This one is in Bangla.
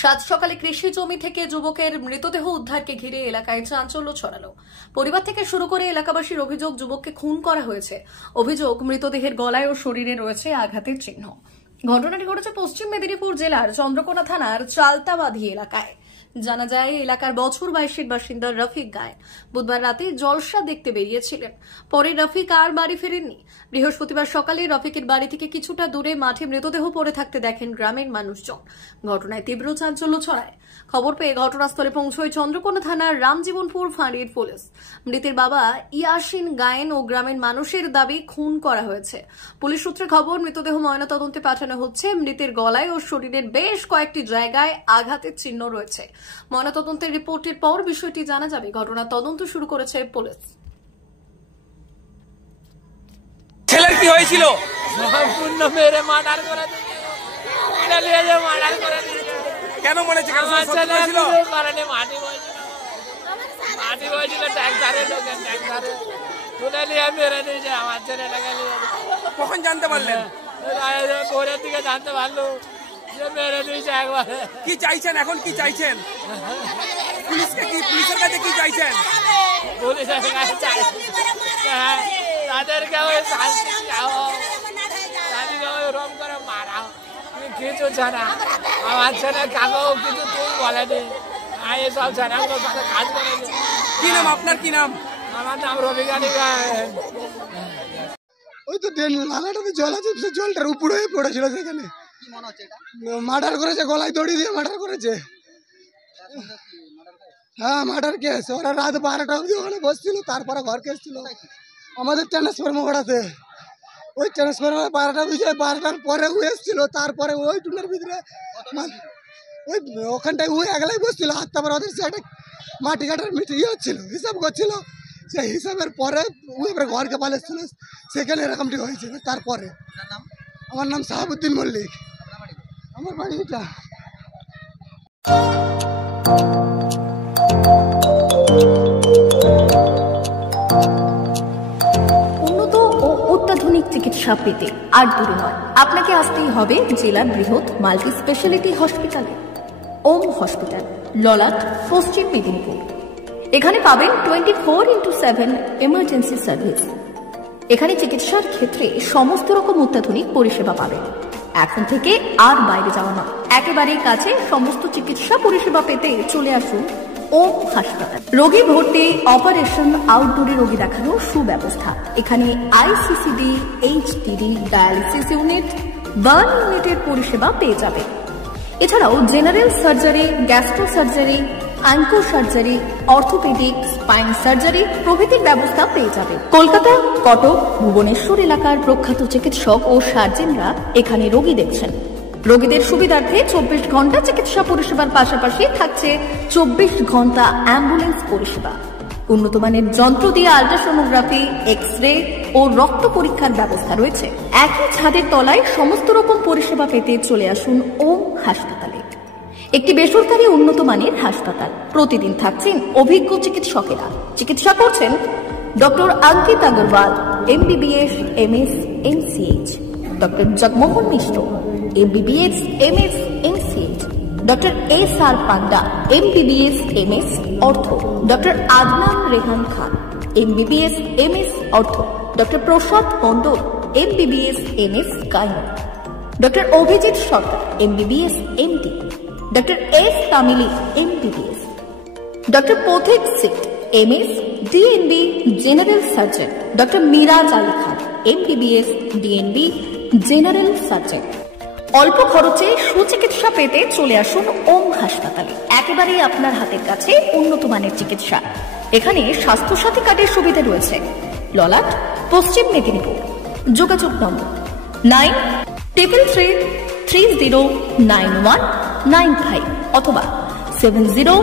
সাত সকালে কৃষি জমি থেকে যুবকের মৃতদেহ উদ্ধারকে ঘিরে এলাকায় চাঞ্চল্য ছড়ালো। পরিবার থেকে শুরু করে এলাকাবাসীর অভিযোগ, যুবককে খুন করা হয়েছে। অভিযোগ, মৃতদেহের গলায় ও শরীরে রয়েছে আঘাতের চিহ্ন। ঘটনাটি ঘটেছে পশ্চিম মেদিনীপুর জেলার চন্দ্রকোনা থানার চালতাবাধি এলাকায়। জানা যায়, এলাকার বছর 22-এর বাসিন্দা রফিক গায়েন বুধবার রাতে জলসা দেখতে বেরিয়েছিলেন। পরে রফিক আর বাড়ি ফেরেননি। বৃহস্পতিবার সকালে রফিকের বাড়ি থেকে কিছুটা দূরে মাঠে মৃতদেহ পড়ে থাকতে দেখেন গ্রামের মানুষজন। ঘটনায় তীব্র চাঞ্চল্য ছড়ায়। খবর পেয়ে ঘটনাস্থলে পৌঁছয় চন্দ্রকোনা থানার রামজীবনপুর ফাঁড়ির পুলিশ। মৃতের বাবা ইয়াসিন গায়েন ও গ্রামের মানুষের দাবি খুন করা হয়েছে। পুলিশ সূত্রে খবর, মৃতদেহ ময়নাতদন্তে পাঠানো হচ্ছে। মৃতের গলায় ও শরীরের বেশ কয়েকটি জায়গায় আঘাতের চিহ্ন রয়েছে। ময়নাতদন্তের রিপোর্টের পর বিষয়টি জানা যাবে। ঘটনা তদন্ত শুরু করেছে পুলিশ। ছেলের কি হয়েছিল? সম্পূর্ণ মেরে মার্ডার করে দিয়েছে। মার্ডার করে দিয়েছে। কেন মনে হচ্ছে? মাটি বইছিল ট্যাঙ্কারে, লোকের ট্যাঙ্কারে তুলে নিয়ে মেরে দিয়েছে আমার ছেলেটাকে নিয়ে। কখন জানতে পারলেন? ভোরের দিকে জানতে পারলো যে মেরে দিয়েছে একবারে। কি চাইছেন এখন? কি চাইছেন? পুলিশের কাছে কি চাইছেন? পুলিশের কাছে চাই তাদেরকে ওই শান্তি চাও, তাদেরকে ওই রম করে মারাও। কিছু ছাড়া আমার ছেলে কাকেও কিছু তুই বলেনি। এসব ছেলেগুলোর সাথে কাজ করেনি। কি নাম আপনার? কি নাম? আমার নাম রফিক গায়েন। ওই তো নালাটাতে জল আছে, জলটার উপরে পড়েছিল, সেখানে মার্ডার করেছে, গলায় দড়ি দিয়ে মার্ডার করেছে। হ্যাঁ, মার্ডার কেস। ওরা রাত 12টা অবধি ওখানে বসছিল, তারপরে ঘর কেস ছিল আমাদের ট্রান্সফরমার ঘোড়াতে। ওই ট্রান্সফরমার 12টা বুঝে 12টার পরে ও এসছিল, তারপরে ওই টুনের ভিতরে ওই ওখানটায় ও একলাই বসছিল। আর তারপরে ওদের সাইডে মাটি কাটার ইয়ে হচ্ছিল, হিসাব করছিল। সেই হিসাবের পরে ও এবার ঘরকে পালিয়েছিল, সেখানে এরকমটি হয়েছে। তারপরে আমার নাম শাহাবুদ্দিন মল্লিক, আমার বাড়ি এটা। উন্নত ও অত্যাধুনিক চিকিৎসা পেতে আর দূরে নয়, আপনাকে আসতেই হবে জেলার বৃহৎ মাল্টি স্পেশালিটি হসপিটালে, ওম হসপিটাল, ললাট, পশ্চিম মেদিনীপুর। এখানে পাবেন 24x7 এমার্জেন্সি সার্ভিস। এখানে চিকিৎসার ক্ষেত্রে সমস্ত রকম অত্যাধুনিক পরিষেবা পাবেন। এখন থেকে আর বাইরে যাওয়া নয়, একেবারেই কাছে সমস্ত চিকিৎসা পরিষেবা পেতে চলে আসুন ওম হাসপাতাল। রোগী ভর্তি, অপারেশন, আউটডোরে রোগী দেখানোর সুব্যবস্থা। এখানে ICCD, HDD, dialysis unit, burn ইউনিটের পরিষেবা পেয়ে যাবে। এছাড়াও general surgery, gastro surgery, onco surgery, orthopaedic, spine surgery প্রভৃতির ব্যবস্থা পেয়ে যাবে। কলকাতা, কটক, ভুবনেশ্বর এলাকার প্রখ্যাত চিকিৎসক ও সার্জেনরা এখানে রোগী দেখছেন। রোগীদের সুবিধার্থে 24 ঘন্টা চিকিৎসা পরিষেবার পাশাপাশি থাকছে 24 ঘন্টা অ্যাম্বুলেন্স পরিষেবা। উন্নত মানের যন্ত্র দিয়ে আল্ট্রাসোনোগ্রাফি, এক্স-রে ও রক্ত পরীক্ষার ব্যবস্থা রয়েছে। একই ছাদের তলায় সমস্ত রকম পরিষেবা পেতে চলে আসুন ওম হাসপাতালে। একটি বেসরকারি উন্নত মানের হাসপাতাল। প্রতিদিন থাকছেন অভিজ্ঞ চিকিৎসকেরা। চিকিৎসা করছেন doctor Ankit Agarwal, MBBS, MS, MCH, doctor Jagmohan Mishra, MBBS, MS, MCH, doctor SR Panda, MBBS, MS, ortho, doctor Adnan Rehan Khan, MBBS, MS, ortho, doctor Prasad Mondal, MBBS, MS, gynae, doctor Abhijit Sarkar, MBBS, MD, doctor S Tamili, MBBS, doctor Pathik Sit, MS, DNB, general surgeon, doctor Miraj Ali Khan, MBBS, DNB, general surgeon. অল্প খরচে সুচিকিৎসা পেতে চলে আসুন ওম হাসপাতালে। একেবারেই আপনার হাতের কাছে উন্নত মানের চিকিৎসা। এখানে স্বাস্থ্যসাথী কার্ডের সুবিধা রয়েছে। ললাট, পশ্চিম মেদিনীপুর। যোগাযোগ নম্বর 9333309195 অথবা 70